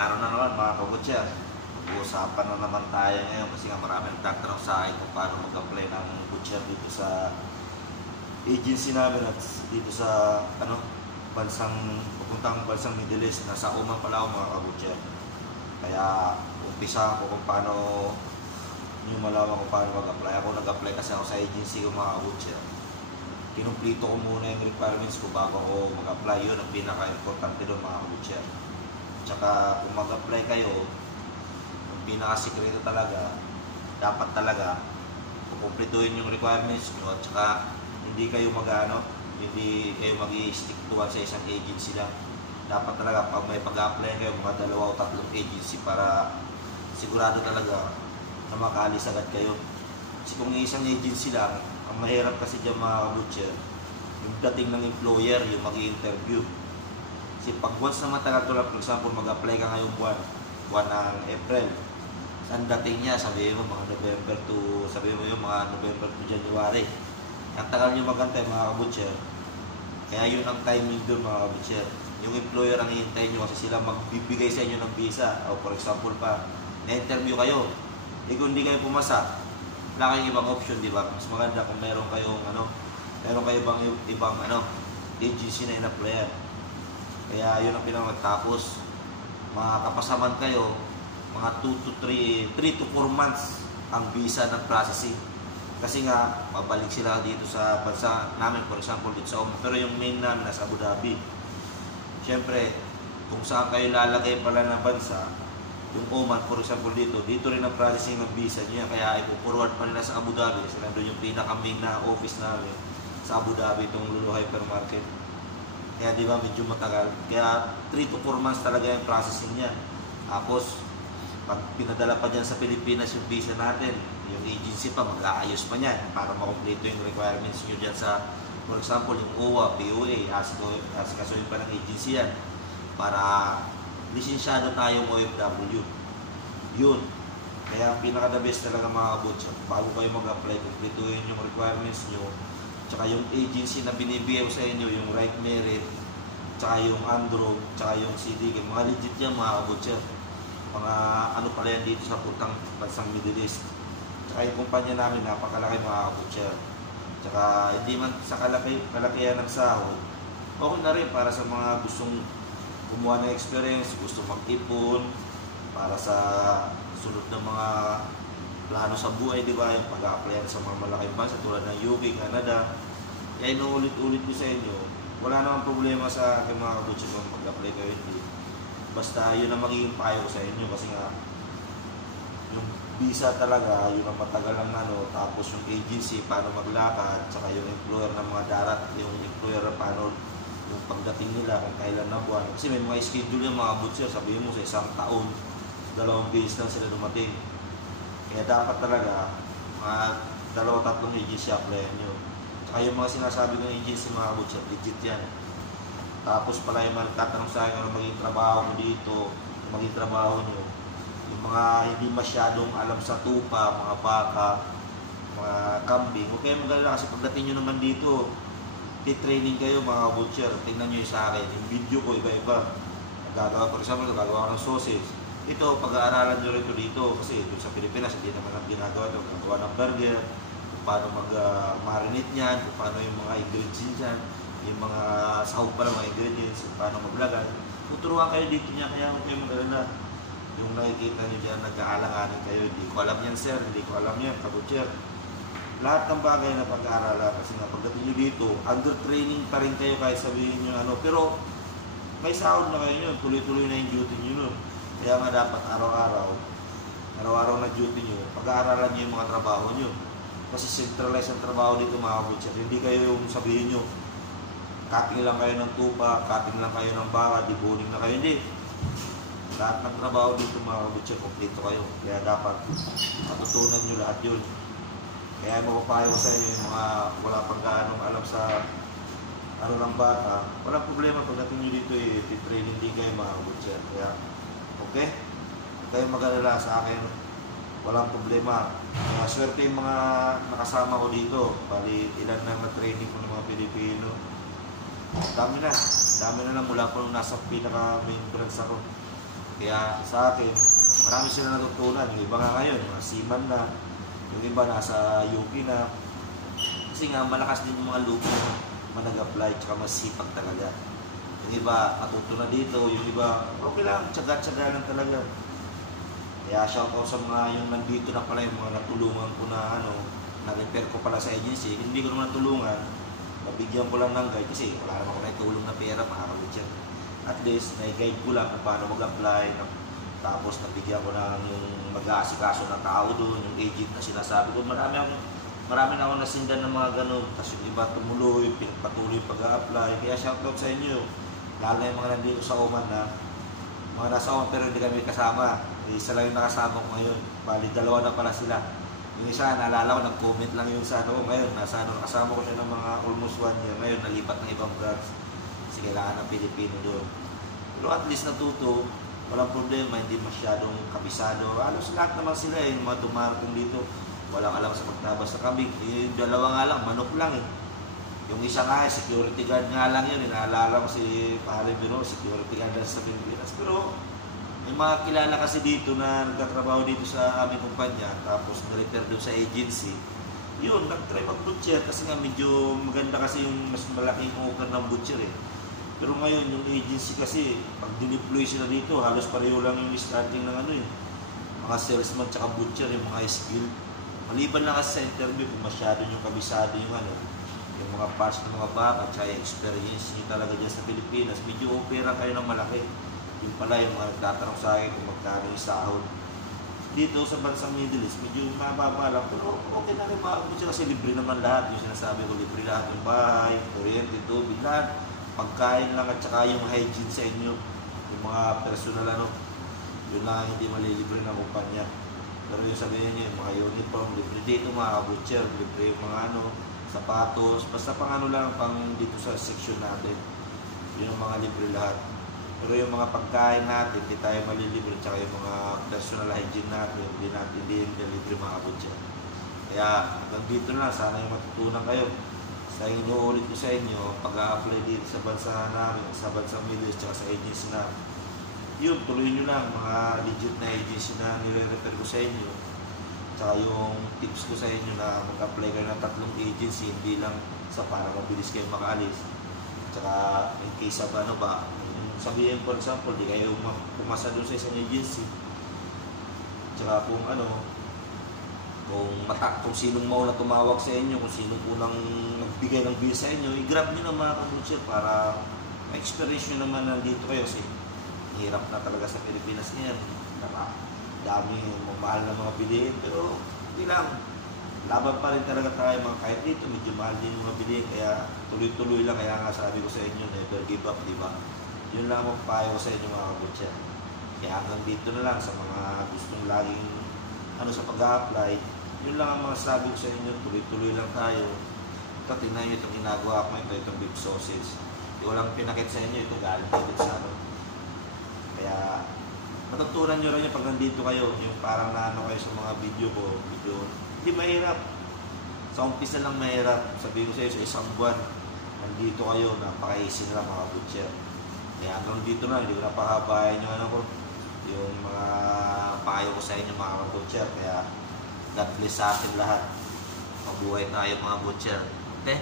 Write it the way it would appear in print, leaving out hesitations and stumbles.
araw na naman mga kabutcher. Uusapan na naman tayo ngayon kasi nga maraming nagtatanong sa akin kung paano mag-apply ng butcher dito sa agency namin at dito sa papuntang bansang Middle East. Nasa Oman pala ako mga kabutcher. Kaya umpisa ako kung paano nyo malaman kung paano mag-apply. Ako nag-apply kasi ako sa agency ko mga kabutcher. Kinumplito ko muna yung requirements ko bago ako mag-apply. Yun ang pinaka-importante doon mga kabutcher. Tsaka kung mag-apply kayo, yung pinaka-secreto talaga, dapat talaga kukumplituhin yung requirements nyo at tsaka hindi kayo hindi kayo mag-i-stick to sa isang agency lang. Dapat talaga pag may pag-apply kayo mga 2 o 3 agency para sigurado talaga na makalis agad kayo. Kasi kung isang agency lang, ang mahirap kasi dyan mga kabutcher, yung dating ng employer, yung mag-i-interview. Kasi pag once na matagal to lang, for example, mag-apply ka ngayong buwan ng April, ang dating niya, sabihin mo mga November to January. Ang tagal nyo magantay mga kabutcher. Kaya yun ang timing doon mga kabutcher. Yung employer ang hihintayin nyo kasi sila magbibigay sa inyo ng visa. O for example pa, na-interview kayo. Kung hindi kayo pumasa, wala kayong ibang option, di ba? Mas maganda kung meron kayong ibang agency na in-applyan. Kaya yun ang pinakatapos. Makakapasaman kayo, mga 3 to 4 months ang visa ng processing. Kasi nga, mabalik sila dito sa bansa namin, for example, dito sa Oman. Pero yung main namin nasa Abu Dhabi. Siyempre, kung saan kayo lalagay pala ng bansa, yung Oman, for example, dito rin ang processing ng visa niya. Kaya ipo-forward pa nila sa Abu Dhabi kasi nandun yung pinaka-main na office namin sa Abu Dhabi, itong Lulu Hypermarket. Kaya di ba medyo matagal. Kaya 3 to 4 months talaga yung processing niya. Tapos, pag pinadala pa dyan sa Pilipinas yung visa natin, yung agency pa, mag-aayos pa niyan para makomplete yung requirements nyo dyan sa, for example, yung OWA, POA, asikasuhin pa ng agency yan para lisensyado tayong OFW. Yun. Kaya pinaka-the best talaga mga kabutcher. Bago kayo mag-apply, kumpletuhin yung requirements nyo. Tsaka yung agency na binibigay sa inyo, yung Right Merit, tsaka yung Andro, tsaka yung CD. Mga legit yan mga kabutcher. Mga pala yan dito sa putang bansang Middle East. Tsaka yung kumpanya namin, napakalaki mga kabutcher. Tsaka hindi man sa kalakihan ng sahod, okay na rin para sa mga gustong kumuha ng experience, gusto mag-ipon para sa sunod ng mga plano sa buhay, di ba? Yung pag-a-applyan sa mga malaking bansa tulad ng UK, Canada. Kaya inuulit-ulit ko sa inyo, wala namang problema sa aking mga kabutcher kung mag-apply kayo hindi. Basta yun ang magiging payo ko sa inyo kasi nga yung visa talaga, yun ang matagal ang tapos yung agency, paano maglakad, tsaka yung employer ng mga yung employer paano yung pagdating nila kung kailan na buwan. Kasi may mga schedule yung mga butcher, sabihin mo sa isang taon, 2 beses lang sila dumating. Kaya dapat talaga, mga 2-3 agency applyan nyo. Tsaka yung mga sinasabi ng agency mga butcher, legit yan. Tapos pala yung mga tatanong sa akin, ano maging trabaho mo dito, maging trabaho nyo. Yung mga hindi masyadong alam sa tupa, mga baka, mga kambing, huwag kayo magalala kasi pagdating nyo naman dito, training kayo mga butcher. Tingnan nyo yung sa akin, yung video ko iba-iba. Nagagawa, for example, nagagawa ko ng sausage. Ito, pag-aaralan nyo rin ito dito kasi doon sa Pilipinas, hindi naman ang ginagawa ito. Nagagawa ng burger, kung paano mag-marinate niyan, kung paano yung mga ingredients dyan, yung mga sahog pa ng mga ingredients, kung paano maglagay. Tuturuan kayo dito niya, kaya huwag kayo mag-alala. Yung nakikita nyo dyan, nag-aalanganin kayo. Hindi ko alam yan, sir. Hindi ko alam yan, kabutcher. Lahat ng bagay na pag-aaralan kasi nga pagdating nyo dito, under training pa rin kayo kahit sabihin nyo pero may sahod na kayo nyo, tuloy-tuloy na yung duty nyo nun. Kaya nga dapat araw-araw na duty nyo, pag-aaralan nyo yung mga trabaho nyo. Kasi centralized ang trabaho dito mga kabutcher. Hindi kayo yung sabihin nyo, cutting lang kayo ng tupa, cutting lang kayo ng baka, debuning na kayo, hindi. Lahat ng trabaho dito mga kabutcher, kompleto kayo. Kaya dapat matutunan nyo lahat yun. Kaya mapapayo ko sa inyo yung mga wala pang gaano alam sa ng bata, walang problema pagdating nyo dito training din kayo mga kabutcher. Kaya, okay? Kayo mag-alala sa akin, walang problema. Kaya swerte yung mga nakasama ko dito, bali ilan na na-training ko ng mga Pilipino. Dami na lang mula po nung nasa pinaka-main branch ako. Kaya sa akin, marami sila natutunan. Yung iba nga ngayon, mga seaman na, yung iba nasa UK na. Kasi nga, malakas din yung mga lupo na nag-apply, tsaka masipag talaga. Yung iba, natuto na dito, yung iba, okay lang, tsaga-tsaga lang talaga. Kaya shout out sa mga yung nandito na pala, yung mga natulungan ko na na-repair ko pala sa agency. Hindi ko naman natulungan, nabigyan ko lang ng guide kasi wala naman ako naitulong na pera, makakawit yan. At least, na-guide ko lang kung paano mag-apply, tapos nabigyan ko ng yung mag-aasikaso ng tao doon, yung agent na sinasabi ko. Marami na ako nasindan ng mga ganun. Tapos yung iba tumuloy, pinagpatuloy pag-apply. Kaya shoutout sa inyo. Lalo na yung mga nandito sa Oman na mga nasa Oman pero hindi kami kasama. Isa lang yung nakasama ko ngayon. Bali, dalawa na pala sila. Yung isa, naalala ko, nag-comment lang yung sa ano ko ngayon. Nakasama ko siya ng mga almost 1 year. Ngayon, nalipat ng ibang branch. Kasi kailangan ng Pilipino doon. Pero at least natuto, walang problema, hindi masyadong kabisado. Halos lahat naman sila yung mga dumarating dito. Walang alam sa pagtabas sa kambing. Yung dalawa nga lang, manok lang eh. Yung isa nga, security guard nga lang yun. Inaalala ko si Pare Biro, security guard sa Pilipinas. Pero may mga kilala kasi dito na nagtatrabaho dito sa aming kumpanya, tapos na-repair doon sa agency. Yun, nag-try mag-butcher kasi nga medyo maganda kasi yung mas malaking offer ng butcher eh. Pero ngayon, yung agency kasi, pag dineploy sila dito, halos pareho lang yung starting ng ano eh. Mga salesman tsaka butcher, yung mga skill. Maliban lang kasi sa interview kung masyado yung kabisado yung yung mga parts ng mga baka, tsaka yung experience nyo talaga dyan sa Pilipinas, medyo opera kayo ng malaki. Yung pala yung mga nagtatanong sa akin kung magkano yung sahod. Dito sa bansang Middle East, medyo mababa lang, pero okay na rin maabot siya kasi libre naman lahat. Yung sinasabi ko, libre lahat yung bahay, kuryente, tubig, lahat. Pagkain lang at saka yung hygiene sa inyo, yung mga personal yun lang hindi malilibre ng kumpanya. Pero yung sabihin nyo, yung mga uniform, libre dito, mga butcher, libre yung mga sapatos, basta pang lang, pang dito sa section natin. Yun yung mga libre lahat. Pero yung mga pagkain natin, hindi tayo malilibre, tsaka yung mga personal hygiene natin, hindi libre mga butcher. Kaya hanggang dito na, sana yung matutunan kayo. Sa inuulit ko sa inyo, pag-a-apply dito sa bansa namin, sa bansang Middle East, tsaka sa agency namin, yun, tuloy nyo lang, mga legit na agency na nire-refer ko sa inyo. Tsaka yung tips ko sa inyo na mag-apply kayo ng 3 agency, hindi lang sa para mabilis kayo makalis. Tsaka in case of sabihin for example, di kayo pumasa doon sa isang agency. Tsaka kung sinong mauna tumawag sa inyo, kung sinong unang nagbigay ng bill sa inyo, i-grab nyo na mga kabutcher para ma-experience nyo naman nandito kayo kasi hirap na talaga sa Pilipinas ngayon. Dami mahal na mga bilihin, pero hindi lang. Laban pa rin talaga tayo mga kahit dito, medyo mahal din mga bilihin, kaya tuloy-tuloy lang. Kaya nga sabi ko sa inyo, never give up, di ba? Yun lang ang payo ko sa inyo mga kabutcher. Kaya hanggang dito na lang sa mga gustong laging sa pag-a-apply, yun lang ang mga sabi ko sa inyo, tuloy-tuloy lang tayo. Ito, tingnan nyo itong ginagawa ko, itong beef sausage. Yung walang pinakit sa inyo, ito galing dito sa Kaya, matutunan nyo rin yung pag nandito kayo, yung parang kayo sa mga video ko, hindi mahirap. Sa umpisa lang mahirap. Sabihin ko sa iyo, sa isang buwan, nandito kayo, napaka-easy na lang mga butcher. Kaya hanggang dito na, hindi ko napahabayan yung yung mga payo ko sa inyo mga butcher. Kaya, God bless sa atin lahat. Mabuhay tayo mga butcher. Okay?